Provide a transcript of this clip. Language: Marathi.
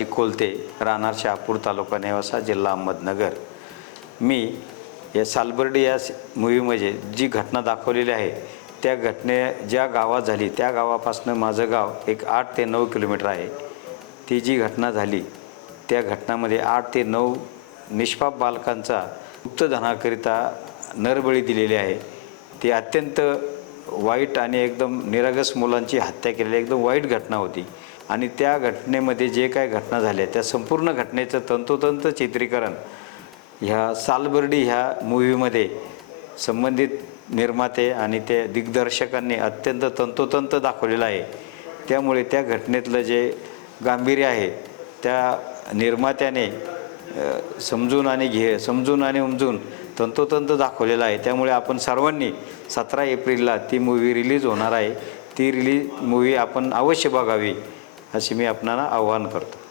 कोलते, राहणार शहापूर, तालुका नेवासा, जिल्हा अहमदनगर। मी या सालबर्डी या मूव्हीमध्ये जी घटना दाखवलेली आहे त्या ज्या गावात झाली त्या गावापासून माझं गाव एक 8 ते 9 किलोमीटर आहे। ती जी घटना झाली त्या घटनामध्ये 8 ते 9 निष्पाप बालकांचा गुप्तधनाकरिता नरबळी दिलेली आहे। ती अत्यंत वाईट आणि एकदम निरागस मुलांची हत्या केलेली एकदम वाईट घटना होती। आणि त्या घटनेमध्ये जे काही घटना झाल्या त्या संपूर्ण घटनेचं तंतोतंत चित्रीकरण ह्या सालबर्डी ह्या मूव्हीमध्ये संबंधित निर्माते आणि ते दिग्दर्शकांनी अत्यंत तंतोतंत दाखवलेलं आहे। त्यामुळे त्या घटनेतलं जे गांभीर्य आहे त्या निर्मात्याने समजून आणि उमजून तंतोतंत दाखवलेलं आहे। त्यामुळे आपण सर्वांनी 17 एप्रिलला ती मूव्ही रिलीज होणार आहे। ती मूव्ही आपण अवश्य बघावी अशी मी आपणाला आवाहन करतो।